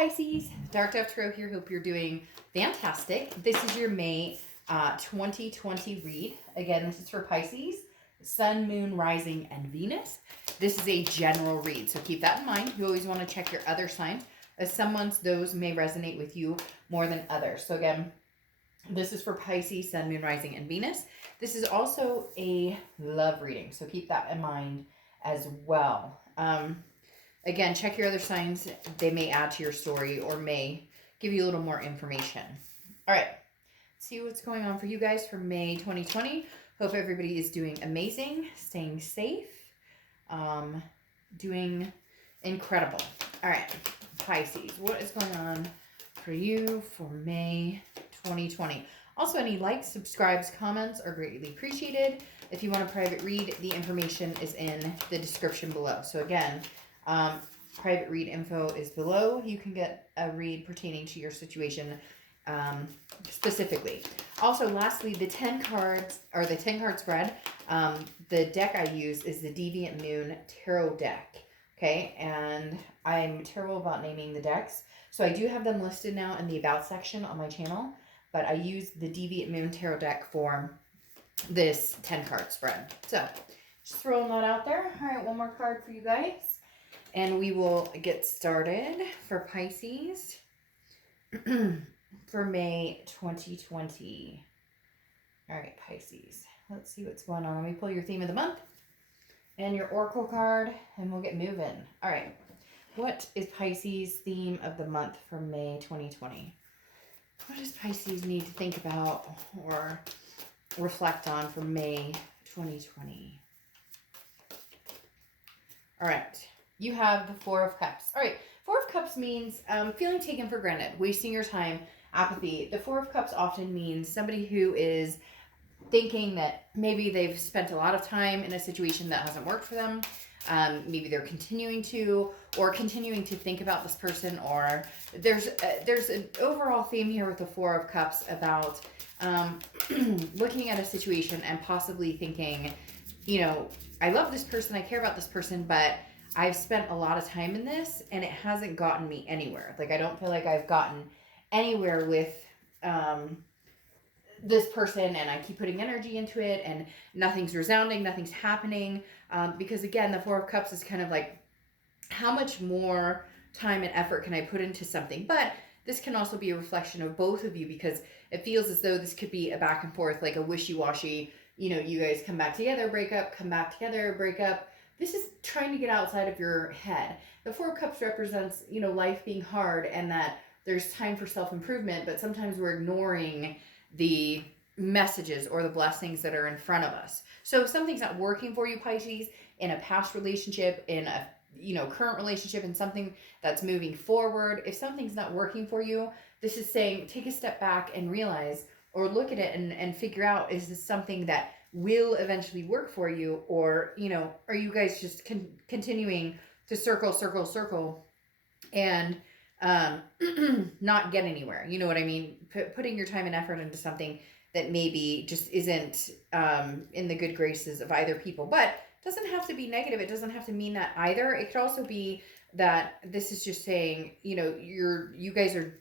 Pisces, Dark Dove Tarot here. Hope you're doing fantastic. This is your May 2020 read. Again, this is for Pisces, Sun, Moon, Rising, and Venus. This is a general read, so keep that in mind. You always want to check your other signs, as some months those may resonate with you more than others. So again, this is for Pisces, Sun, Moon, Rising, and Venus. This is also a love reading, so keep that in mind as well. Again, check your other signs. They may add to your story or may give you a little more information. All right, see what's going on for you guys for May 2020. Hope everybody is doing amazing, staying safe, doing incredible. All right, Pisces, what is going on for you for May 2020? Also, any likes, subscribes, comments are greatly appreciated. If you want a private read, the information is in the description below. So again, private read info is below. You can get a read pertaining to your situation specifically. Also, lastly, the 10 cards, or the 10 card spread, the deck I use is the Deviant Moon Tarot deck. Okay, and I'm terrible about naming the decks. So I do have them listed now in the About section on my channel, but I use the Deviant Moon Tarot deck for this 10 card spread. So just throwing that out there. All right, one more card for you guys. And we will get started for Pisces for May 2020. All right, Pisces. Let's see what's going on. Let me pull your theme of the month and your oracle card, and we'll get moving. All right. What is Pisces' theme of the month for May 2020? What does Pisces need to think about or reflect on for May 2020? All right. You have the Four of Cups. All right, Four of Cups means feeling taken for granted, wasting your time, apathy. The Four of Cups often means somebody who is thinking that maybe they've spent a lot of time in a situation that hasn't worked for them. Maybe they're continuing to think about this person, or there's an overall theme here with the Four of Cups about looking at a situation and possibly thinking, you know, I love this person, I care about this person, but I've spent a lot of time in this and it hasn't gotten me anywhere. Like, I don't feel like I've gotten anywhere with this person, and I keep putting energy into it and nothing's resounding, nothing's happening. Because again, the Four of Cups is kind of like, how much more time and effort can I put into something? But this can also be a reflection of both of you, because it feels as though this could be a back and forth, like a wishy-washy, you know, you guys come back together, break up, come back together, break up. This is trying to get outside of your head. The Four of Cups represents, you know, life being hard and that there's time for self-improvement, but sometimes we're ignoring the messages or the blessings that are in front of us. So if something's not working for you, Pisces, in a past relationship, in a, you know, current relationship, and something that's moving forward, if something's not working for you, this is saying take a step back and realize, or look at it and figure out, is this something that will eventually work for you, or, you know, are you guys just continuing to circle and not get anywhere? You know what I mean? Putting your time and effort into something that maybe just isn't in the good graces of either people. But it doesn't have to be negative. It doesn't have to mean that either. It could also be that this is just saying, you know, you guys are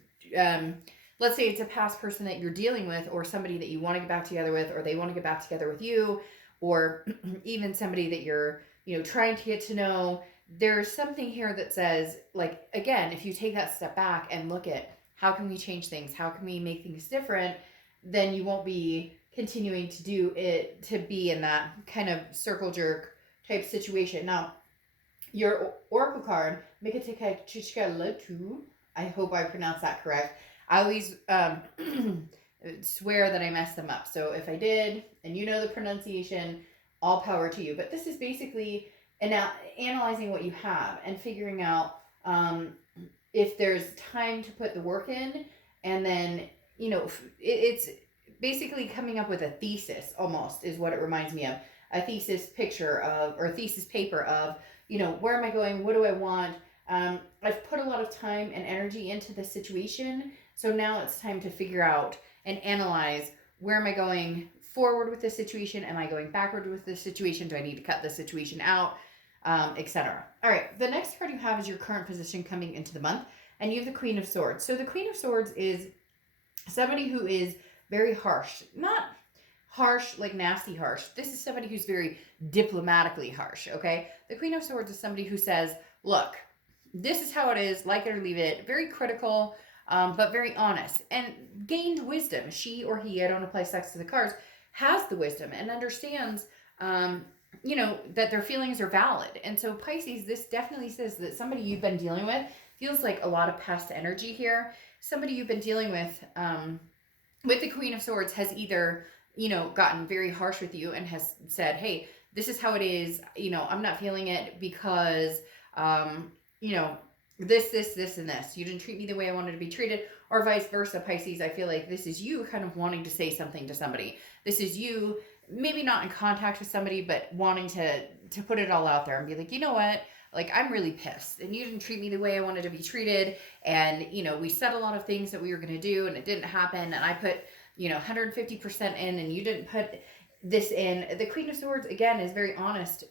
let's say it's a past person that you're dealing with, or somebody that you want to get back together with, or they want to get back together with you, or even somebody that you're, you know, trying to get to know. There's something here that says, like, again, if you take that step back and look at how can we change things, how can we make things different, then you won't be continuing to do it, to be in that kind of circle jerk type situation. Now, your oracle card, I hope I pronounced that correct. I always swear that I mess them up. So if I did, and you know the pronunciation, all power to you. But this is basically analyzing what you have and figuring out if there's time to put the work in. And then, you know, it's basically coming up with a thesis, almost, is what it reminds me of. A thesis picture of, or a thesis paper of, you know, where am I going? What do I want? I've put a lot of time and energy into this situation. So now it's time to figure out and analyze, where am I going forward with this situation? Am I going backward with this situation? Do I need to cut this situation out? Etc. All right. The next card you have is your current position coming into the month. and you have the Queen of Swords. So the Queen of Swords is somebody who is very harsh, not harsh like nasty harsh. This is somebody who's very diplomatically harsh, okay? The Queen of Swords is somebody who says, look, this is how it is, like it or leave it. Very critical, but very honest, and gained wisdom. She or he, I don't apply sex to the cards, has the wisdom and understands, that their feelings are valid. And so Pisces, this definitely says that somebody you've been dealing with feels like a lot of past energy here. Somebody you've been dealing with the Queen of Swords has either, gotten very harsh with you and has said, hey, this is how it is. I'm not feeling it because, this, and this. You didn't treat me the way I wanted to be treated, or vice versa, Pisces. I feel like this is you kind of wanting to say something to somebody. This is you maybe not in contact with somebody, but wanting to put it all out there and be like, you know what? Like, I'm really pissed and you didn't treat me the way I wanted to be treated. And, we said a lot of things that we were going to do and it didn't happen. And I put, 150% in and you didn't put this in. The Queen of Swords, again, is very honest,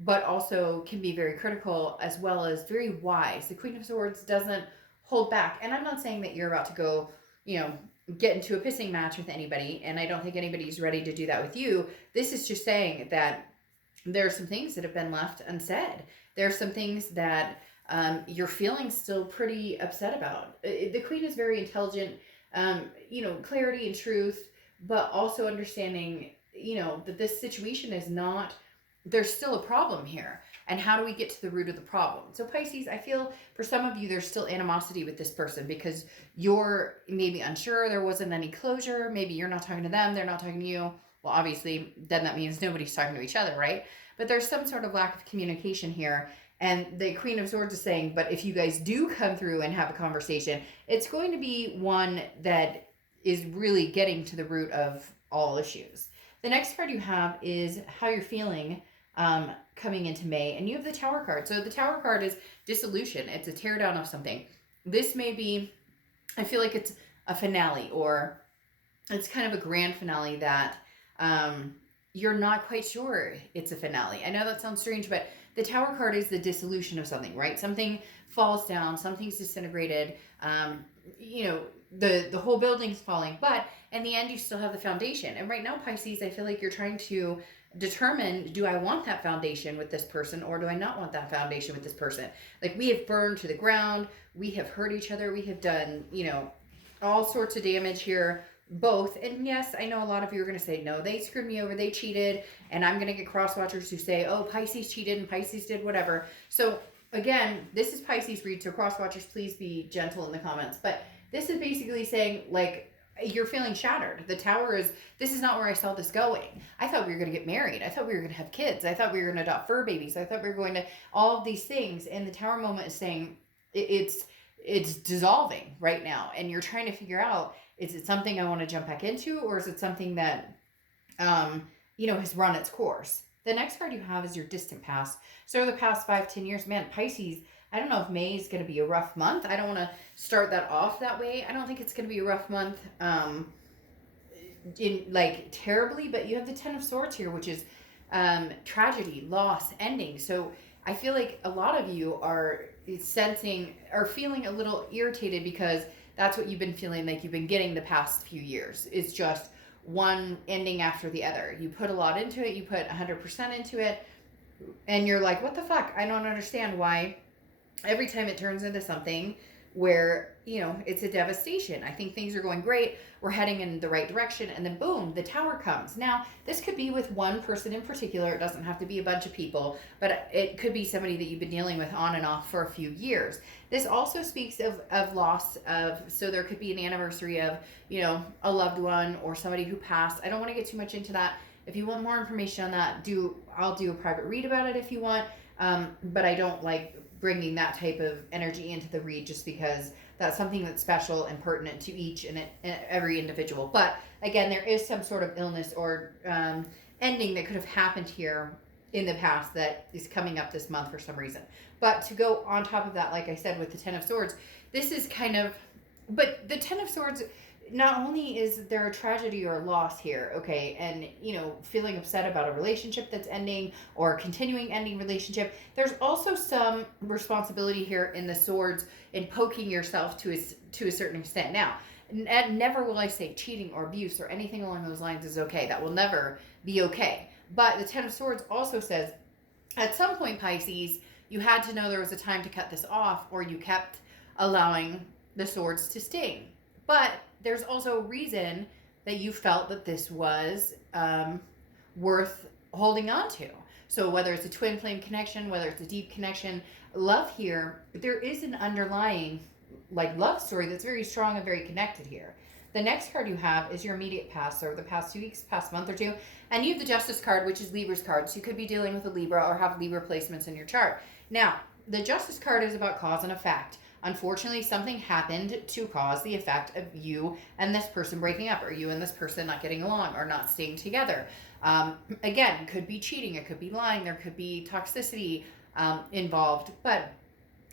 but also can be very critical as well as very wise. The Queen of Swords doesn't hold back. And I'm not saying that you're about to go, get into a pissing match with anybody, and I don't think anybody's ready to do that with you. This is just saying that there are some things that have been left unsaid. There are some things that you're feeling still pretty upset about. The Queen is very intelligent, clarity and truth, but also understanding, that this situation is not, there's still a problem here. And how do we get to the root of the problem? So Pisces, I feel for some of you, there's still animosity with this person because you're maybe unsure. There wasn't any closure. Maybe you're not talking to them. They're not talking to you. Well, obviously, then that means nobody's talking to each other, right? But there's some sort of lack of communication here. And the Queen of Swords is saying, but if you guys do come through and have a conversation, it's going to be one that is really getting to the root of all issues. The next card you have is how you're feeling coming into May, and you have the Tower card. So the Tower card is dissolution. It's a teardown of something. This may be, I feel like it's a finale, or it's kind of a grand finale that you're not quite sure it's a finale. I know that sounds strange, but the Tower card is the dissolution of something, right? Something falls down, something's disintegrated, the whole building's falling, but in the end you still have the foundation. And right now, Pisces, I feel like you're trying to determine, do I want that foundation with this person, or do I not want that foundation with this person? Like, we have burned to the ground, we have hurt each other, we have done, all sorts of damage here, both. And yes, I know a lot of you are going to say, no, they screwed me over, they cheated, and I'm going to get cross-watchers who say, oh, Pisces cheated and Pisces did whatever. So again, this is Pisces read, so cross-watchers, please be gentle in the comments. But this is basically saying, like, you're feeling shattered. The Tower is, this is not where I saw this going. I thought we were going to get married. I thought we were going to have kids. I thought we were going to adopt fur babies. I thought we were going to, all of these things. And the Tower moment is saying it's dissolving right now. And you're trying to figure out, is it something I want to jump back into, or is it something that, has run its course? The next card you have is your distant past. So the past 5-10 years, man, Pisces, I don't know if May is going to be a rough month. I don't want to start that off that way. I don't think it's going to be a rough month terribly, but you have the Ten of Swords here, which is tragedy, loss, ending. So I feel like a lot of you are feeling a little irritated because that's what you've been feeling like you've been getting the past few years. It's just one ending after the other. You put a lot into it. You put 100% into it. And you're like, what the fuck? I don't understand why every time it turns into something where, it's a devastation. I think things are going great. We're heading in the right direction. And then boom, the Tower comes. Now, this could be with one person in particular. It doesn't have to be a bunch of people, but it could be somebody that you've been dealing with on and off for a few years. This also speaks of loss so there could be an anniversary of, a loved one or somebody who passed. I don't want to get too much into that. If you want more information on that, I'll do a private read about it if you want. But I don't like bringing that type of energy into the read just because that's something that's special and pertinent to each and every individual. But again, there is some sort of illness or ending that could have happened here in the past that is coming up this month for some reason. But to go on top of that, like I said, with the Ten of Swords, this is kind of, but the Ten of Swords, not only is there a tragedy or a loss here, okay, and feeling upset about a relationship that's ending or continuing ending relationship, there's also some responsibility here in the swords in poking yourself to a certain extent. Now, never will I say cheating or abuse or anything along those lines is okay. That will never be okay. But the Ten of Swords also says, at some point, Pisces, you had to know there was a time to cut this off, or you kept allowing the swords to sting. But there's also a reason that you felt that this was worth holding on to. So whether it's a twin flame connection, whether it's a deep connection, love here, there is an underlying love story that's very strong and very connected here. The next card you have is your immediate past, or the past 2 weeks, past month or two, and you have the Justice card, which is Libra's card. So you could be dealing with a Libra or have Libra placements in your chart. Now, the Justice card is about cause and effect. Unfortunately, something happened to cause the effect of you and this person breaking up, or you and this person not getting along, or not staying together. Again, could be cheating, it could be lying, there could be toxicity involved. But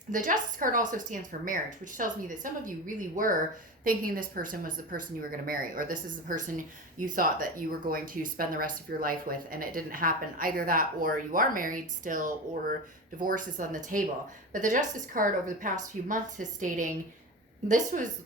the Justice card also stands for marriage, which tells me that some of you really were thinking this person was the person you were going to marry, or this is the person you thought that you were going to spend the rest of your life with, and it didn't happen. Either that, or you are married still, or divorce is on the table. But the Justice card over the past few months is stating this was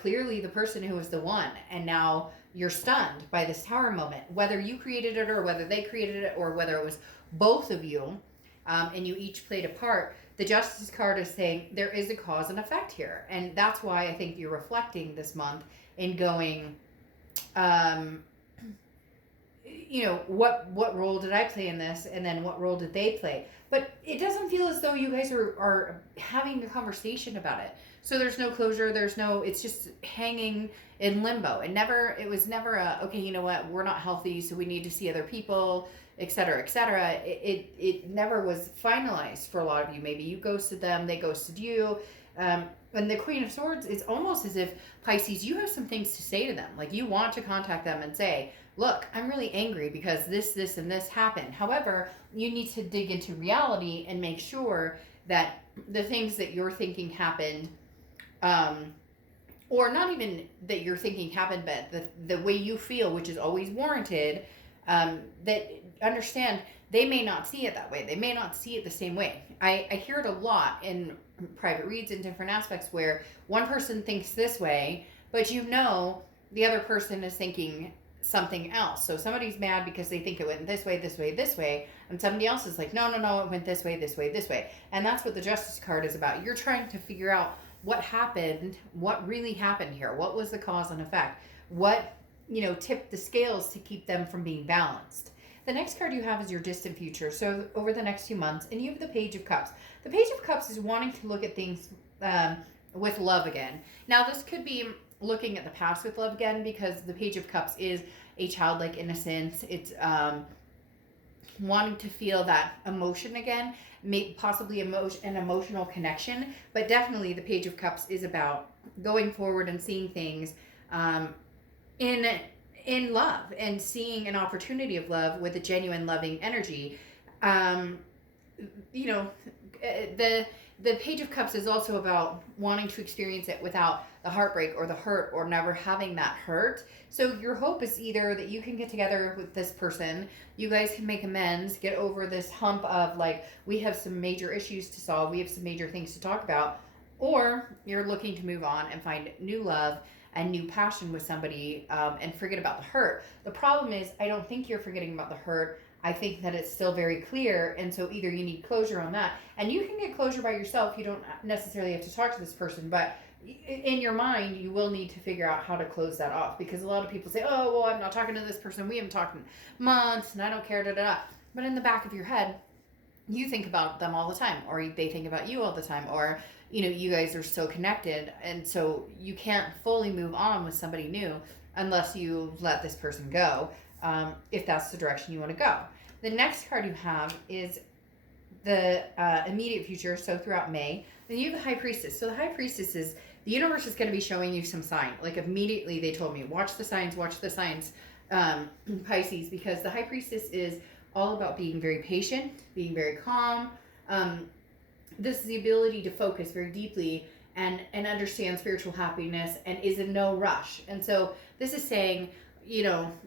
clearly the person who was the one, and now you're stunned by this Tower moment, whether you created it or whether they created it, or whether it was both of you, and you each played a part. The Justice card is saying there is a cause and effect here. And that's why I think you're reflecting this month in going, what role did I play in this? And then what role did they play? But it doesn't feel as though you guys are having a conversation about it. So there's no closure. It's just hanging in limbo. It was never a, okay, you know what, we're not healthy, so we need to see other people, etc., etc. It never was finalized for a lot of you. Maybe you ghosted them, they ghosted you. And the Queen of Swords, it's almost as if, Pisces, you have some things to say to them. Like, you want to contact them and say, look, I'm really angry because this, and this happened. However, you need to dig into reality and make sure that the things that you're thinking happened, or not even that you're thinking happened, but the way you feel, which is always warranted, that understand they may not see it that way. They may not see it the same way. I hear it a lot in private reads in different aspects where one person thinks this way, but the other person is thinking something else. So somebody's mad because they think it went this way, this way, this way, and somebody else is like, no, it went this way, this way, this way. And that's what the Justice card is about. You're trying to figure out what happened, what really happened here, what was the cause and effect, what tipped the scales to keep them from being balanced. The next card you have is your distant future. So over the next few months, and you have the Page of Cups. The Page of Cups is wanting to look at things with love again. Now, this could be looking at the past with love again, because the Page of Cups is a childlike innocence. It's wanting to feel that emotion again, possibly an emotional connection. But definitely the Page of Cups is about going forward and seeing things in love, and seeing an opportunity of love with a genuine loving energy. The Page of Cups is also about wanting to experience it without the heartbreak or the hurt, or never having that hurt. So your hope is either that you can get together with this person, you guys can make amends, get over this hump of we have some major issues to solve, we have some major things to talk about, or you're looking to move on and find new love and new passion with somebody, and forget about the hurt. The problem is, I don't think you're forgetting about the hurt. I think that it's still very clear, and so either you need closure on that, and you can get closure by yourself. You don't necessarily have to talk to this person, but in your mind, you will need to figure out how to close that off, because a lot of people say, oh, well, I'm not talking to this person, we haven't talked in months, and I don't care, But in the back of your head, you think about them all the time, or they think about you all the time, or you guys are so connected, and so you can't fully move on with somebody new unless you let this person go, if that's the direction you want to go. The next card you have is the immediate future, so throughout May. Then you have the High Priestess. So the High Priestess is, the universe is going to be showing you some sign. Immediately they told me, watch the signs, Pisces, because the High Priestess is all about being very patient, being very calm. This is the ability to focus very deeply and understands spiritual happiness and is in no rush. And so this is saying,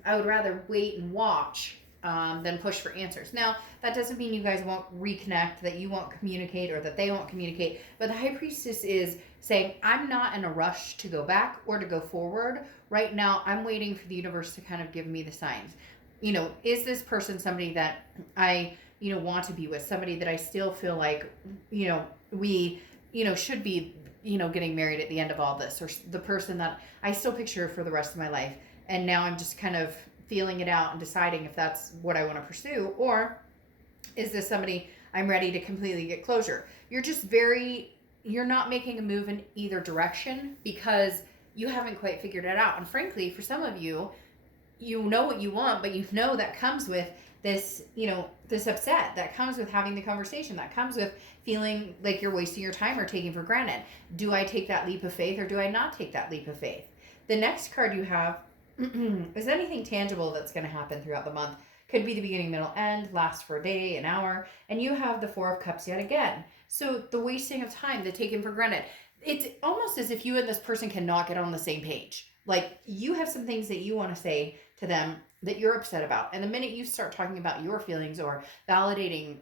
I would rather wait and watch than push for answers. Now, that doesn't mean you guys won't reconnect, that you won't communicate, or that they won't communicate. But the High Priestess is saying, I'm not in a rush to go back or to go forward. Right now, I'm waiting for the universe to kind of give me the signs. Is this person somebody that I, want to be with? Somebody that I still feel like, we, should be, getting married at the end of all this? Or the person that I still picture for the rest of my life. And now I'm just kind of feeling it out and deciding if that's what I want to pursue, or is this somebody I'm ready to completely get closure? You're not making a move in either direction because you haven't quite figured it out. And frankly, for some of you, you know what you want, but that comes with this, this upset, that comes with having the conversation, that comes with feeling like you're wasting your time or taking for granted. Do I take that leap of faith or do I not take that leap of faith? The next card you have is anything tangible that's going to happen throughout the month. Could be the beginning, middle, end, last for a day, an hour. And you have the Four of Cups yet again. So the wasting of time, the taken for granted. It's almost as if you and this person cannot get on the same page. Like, you have some things that you want to say to them that you're upset about. And the minute you start talking about your feelings or validating,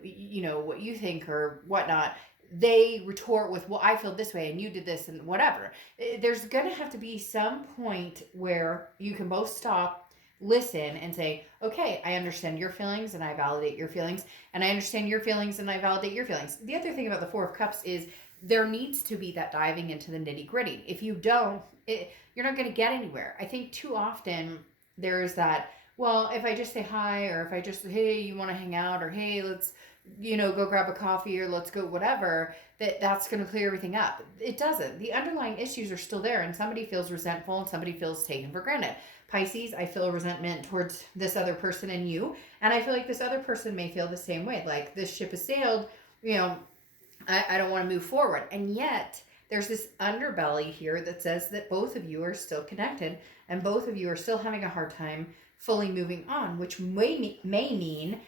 what you think or whatnot, they retort with, well, I feel this way and you did this and whatever. There's going to have to be some point where you can both stop, listen, and say, okay, I understand your feelings and I validate your feelings, and I understand your feelings and I validate your feelings. The other thing about the Four of Cups is there needs to be that diving into the nitty gritty. If you don't, you're not going to get anywhere. I think too often there's that, well, if I just say hi, or if I just, hey, you want to hang out, or hey, let's, go grab a coffee, or let's go whatever, that's going to clear everything up. It doesn't. The underlying issues are still there, and somebody feels resentful and somebody feels taken for granted. Pisces, I feel resentment towards this other person and you, and I feel like this other person may feel the same way. Like, this ship has sailed, I don't want to move forward. And yet there's this underbelly here that says that both of you are still connected and both of you are still having a hard time fully moving on, which may mean,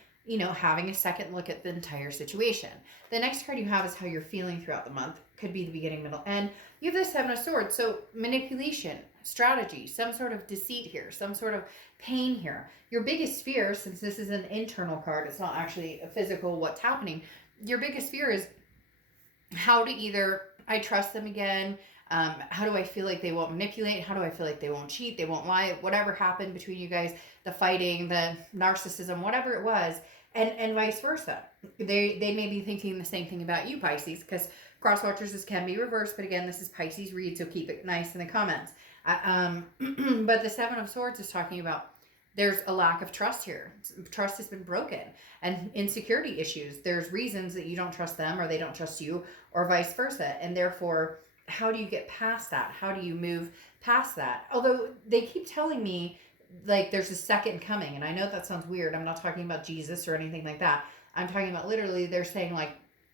having a second look at the entire situation. The next card you have is how you're feeling throughout the month. Could be the beginning, middle, end. You have the Seven of Swords. So manipulation, strategy, some sort of deceit here, some sort of pain here. Your biggest fear, since this is an internal card, it's not actually a physical what's happening. Your biggest fear is how to either I trust them again. How do I feel like they won't manipulate? How do I feel like they won't cheat? They won't lie? Whatever happened between you guys, the fighting, the narcissism, whatever it was, and vice versa. They may be thinking the same thing about you, Pisces, because cross watchers, this can be reversed, but again, this is Pisces read, so keep it nice in the comments. But the Seven of Swords is talking about there's a lack of trust here. Trust has been broken, and insecurity issues. There's reasons that you don't trust them or they don't trust you, or vice versa. And therefore, how do you get past that? How do you move past that? Although they keep telling me like there's a second coming, and I know that sounds weird. I'm not talking about Jesus or anything like that. I'm talking about literally they're saying like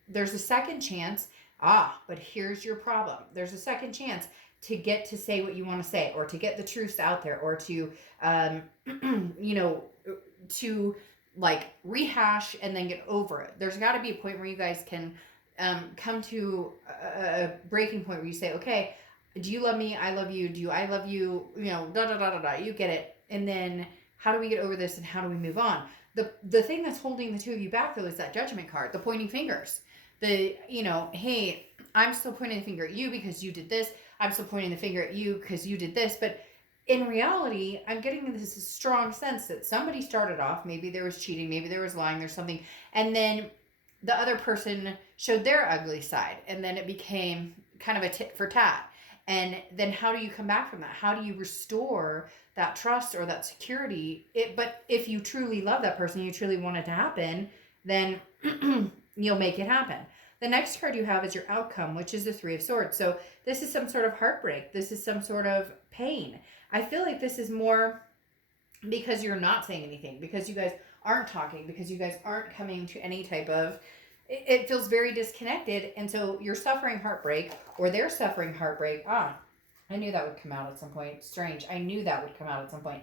there's a second chance. But here's your problem. There's a second chance to get to say what you want to say, or to get the truths out there, or to to like rehash and then get over it. There's got to be a point where you guys can come to a breaking point where you say, okay, do you love me? I love you. Do I love you? You get it. And then how do we get over this and how do we move on? The thing that's holding the two of you back, though, is that Judgment card, the pointing fingers. Hey, I'm still pointing the finger at you because you did this. I'm still pointing the finger at you because you did this. But in reality, I'm getting this strong sense that somebody started off, maybe there was cheating, maybe there was lying, there's something, and then the other person showed their ugly side, and then it became kind of a tit for tat. And then how do you come back from that? How do you restore that trust or that security? But if you truly love that person, you truly want it to happen, then you'll make it happen. The next card you have is your outcome, which is the Three of Swords. So this is some sort of heartbreak. This is some sort of pain. I feel like this is more because you're not saying anything, because you guys aren't talking, because you guys aren't coming to any type of, it feels very disconnected. And so you're suffering heartbreak, or they're suffering heartbreak. I knew that would come out at some point. Strange. I knew that would come out at some point.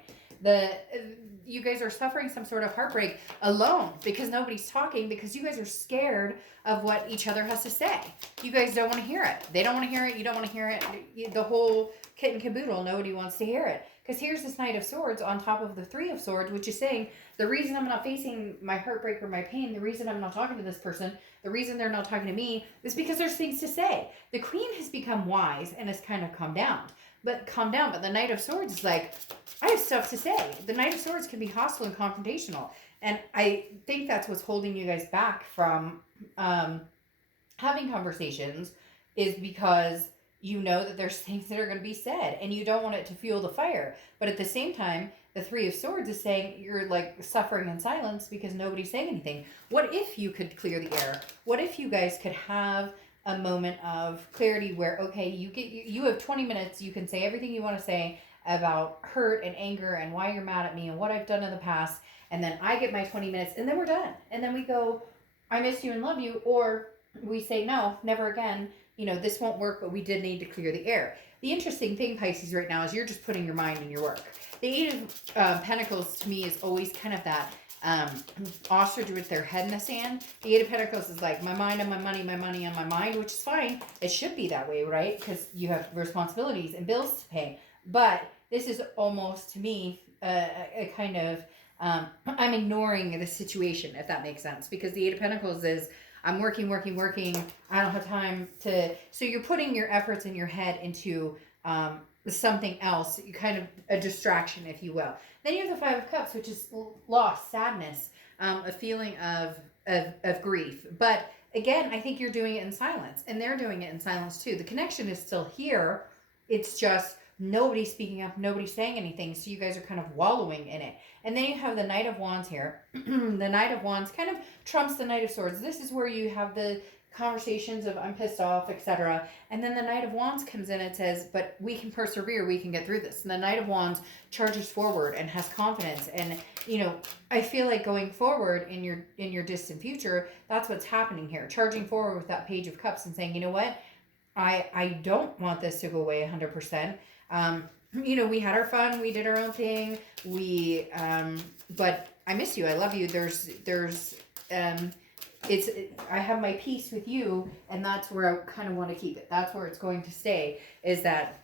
You guys are suffering some sort of heartbreak alone because nobody's talking, because you guys are scared of what each other has to say. You guys don't want to hear it. They don't want to hear it. You don't want to hear it. The whole kit and caboodle. Nobody wants to hear it. Because here's this Knight of Swords on top of the Three of Swords, which is saying the reason I'm not facing my heartbreak or my pain, the reason I'm not talking to this person, the reason they're not talking to me is because there's things to say. The Queen has become wise and has kind of calmed down. But the Knight of Swords is like, I have stuff to say. The Knight of Swords can be hostile and confrontational. And I think that's what's holding you guys back from having conversations, is because you know that there's things that are going to be said and you don't want it to fuel the fire. But at the same time, the Three of Swords is saying you're like suffering in silence because nobody's saying anything. What if you could clear the air? What if you guys could have a moment of clarity where, okay, you have 20 minutes, you can say everything you want to say about hurt and anger and why you're mad at me and what I've done in the past, and then I get my 20 minutes and then we're done. And then we go, I miss you and love you, or we say, no, never again. This won't work, but we did need to clear the air. The interesting thing, Pisces, right now is you're just putting your mind in your work. The Eight of Pentacles to me is always kind of that ostrich with their head in the sand. The Eight of Pentacles is like my mind on my money on my mind, which is fine. It should be that way, right? Because you have responsibilities and bills to pay. But this is almost, to me, a kind of, I'm ignoring the situation, if that makes sense. Because the Eight of Pentacles is, I'm working. I don't have time to. So you're putting your efforts in your head into something else, kind of a distraction, if you will. Then you have the Five of Cups, which is loss, sadness, a feeling of grief. But again, I think you're doing it in silence, and they're doing it in silence too. The connection is still here. It's just nobody's speaking up, nobody's saying anything, so you guys are kind of wallowing in it. And then you have the Knight of Wands here. The Knight of Wands kind of trumps the Knight of Swords. This is where you have the conversations of I'm pissed off, etc. And then the Knight of Wands comes in and says, but we can persevere, we can get through this. And the Knight of Wands charges forward and has confidence. And I feel like going forward in your distant future, that's what's happening here. Charging forward with that Page of Cups and saying, you know what, I don't want this to go away 100%. We had our fun, we did our own thing, but I miss you, I love you. I have my peace with you, and that's where I kind of want to keep it. That's where it's going to stay, is that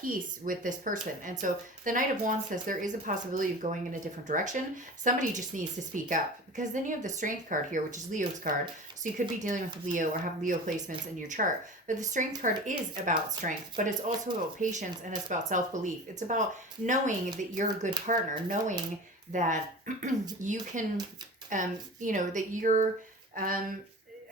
peace with this person. And so the Knight of Wands says there is a possibility of going in a different direction. Somebody just needs to speak up, because then you have the Strength card here, which is Leo's card. So you could be dealing with Leo or have Leo placements in your chart. But the Strength card is about strength, but it's also about patience, and it's about self-belief. It's about knowing that you're a good partner, knowing that you can, that you're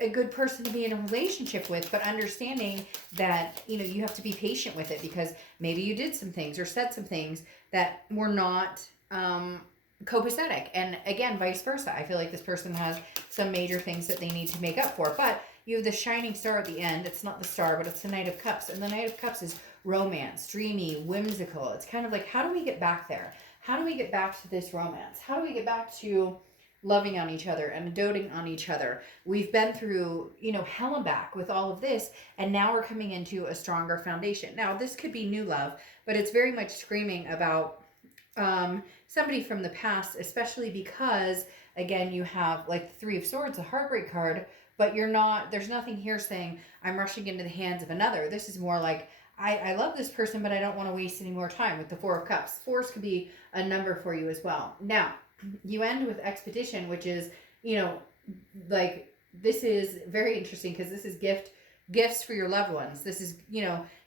a good person to be in a relationship with, but understanding that, you have to be patient with it, because maybe you did some things or said some things that were not copacetic. And again, vice versa. I feel like this person has some major things that they need to make up for. But you have the shining star at the end. It's not the star, but it's the Knight of Cups. And the Knight of Cups is romance, dreamy, whimsical. It's kind of like, how do we get back there? How do we get back to this romance? How do we get back to loving on each other and doting on each other? We've been through, hell and back with all of this, and now we're coming into a stronger foundation. Now, this could be new love, but it's very much screaming about somebody from the past, especially because, again, you have like the Three of Swords, a heartbreak card, but there's nothing here saying I'm rushing into the hands of another. This is more like, I love this person, but I don't want to waste any more time, with the Four of Cups. Fours could be a number for you as well. Now, you end with Expedition, which is, this is very interesting, because this is gifts for your loved ones. This is,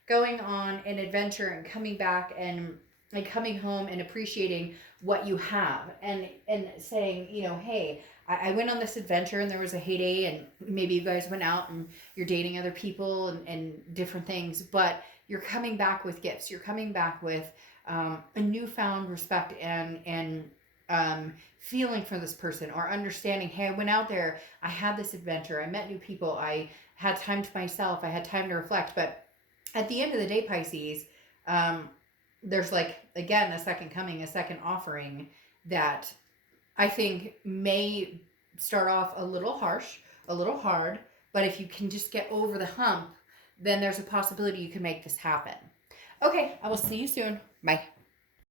going on an adventure and coming back and coming home and appreciating what you have, and saying, hey, I went on this adventure and there was a heyday, and maybe you guys went out and you're dating other people and different things, but you're coming back with gifts. You're coming back with a newfound respect and feeling for this person, or understanding, hey, I went out there, I had this adventure, I met new people, I had time to myself, I had time to reflect. But at the end of the day, Pisces, there's again, a second coming, a second offering that I think may start off a little harsh, a little hard, but if you can just get over the hump, then there's a possibility you can make this happen. Okay, I will see you soon. Bye.